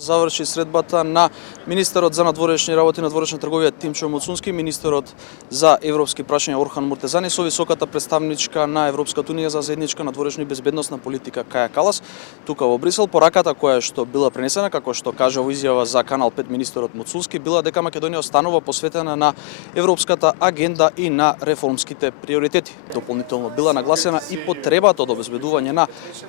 Заврши средбата на министерот за надворешни работи и надворешна трговија Тимчо Муцунски, министерот за европски прашања Орхан Муртезани со високата представничка на Европската унија за заедничка надворешна и безбедносна политика Каја Калас тука во Брисел. Пораката која што била пренесена, како што кажа во изјава за Канал 5 министерот Муцунски, била дека Македонија останува посветена на европската агенда и на реформските приоритети. Дополнително била нагласена и потребата од обезбедување на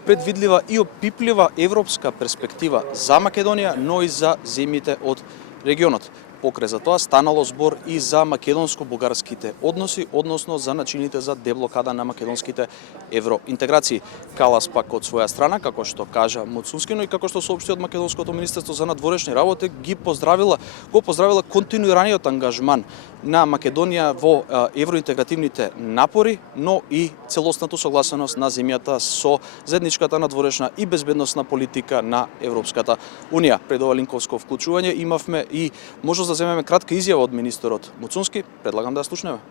предвидлива и опиплива европска перспектива за Македонија, но и за земјите од регионот. Покрај за тоа станало збор и за македонско-бугарските односи, односно за начините за деблокада на македонските евроинтеграции. Калас пак од своја страна, како што кажа Муцунски, но и како што соопшти од Македонското министерство за надворешни работи, го поздравила континуираниот ангажман на Македонија во евроинтегративните напори, но и целосната согласеност на земјата со заедничката надворешна и безбедносна политика на Европската унија. Пред ова линковско вклучување имавме и можност да земеме кратка изјава од министерот Муцунски. Предлагам да ја слушнеме.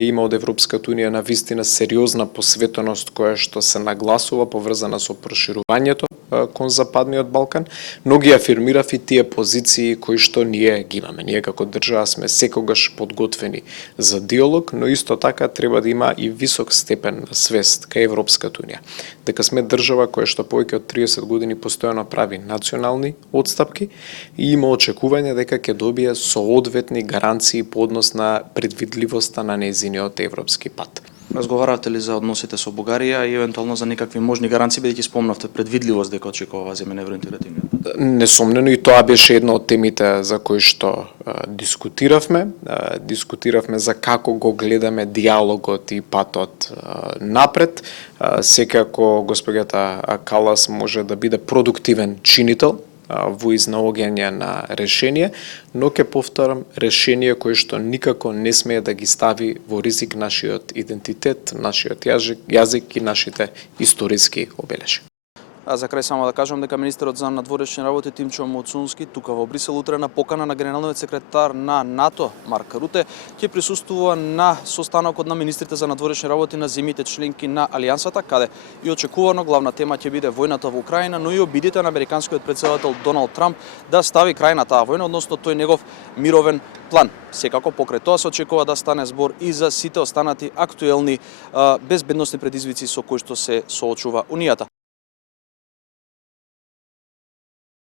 Има од Европската унија на вистина сериозна посветеност која што се нагласува поврзана со проширувањето кон Западниот Балкан, но ги афирмирав и тие позиции кои што ние ги имаме. Ние како држава сме секогаш подготвени за диалог, но исто така треба да има и висок степен на свест кај Европската унија. Дека сме држава која што повеќе од 30 години постојано прави национални отстапки и има очекување дека ќе добие соодветни гаранции по однос на предвидливоста на нејзиниот европски пат. Разговаравте ли за односите со Бугарија и евентуално за некакви можни гаранции, бидејќи спомнавте предвидливост дека очекува земја на евроинтегративниот? Несомнено и тоа беше една од темите за кои што дискутиравме. Дискутиравме за како го гледаме диалогот и патот напред. Секако госпоѓата Калас може да биде продуктивен чинител во изнаоѓање на решение, но ќе повторам, решение кое што никако не смее да ги стави во ризик нашиот идентитет, нашиот јазик и нашите историски обележи. А за крај само да кажам дека министерот за надворешни работи Тимчо Муцунски тука во Брисел утре на покана на генералниот секретар на НАТО Марк Руте ќе присуствува на состанокот на министрите за надворешни работи на земјите членки на Алијансата, каде и очекувано главна тема ќе биде војната во Украина, но и обидите на американскиот претседател Доналд Трамп да стави крај на таа војна, односно тој негов мировен план. Секако покрај тоа се очекува да стане збор и за сите останати актуелни безбедносни предизвици со кои што се соочува Унијата.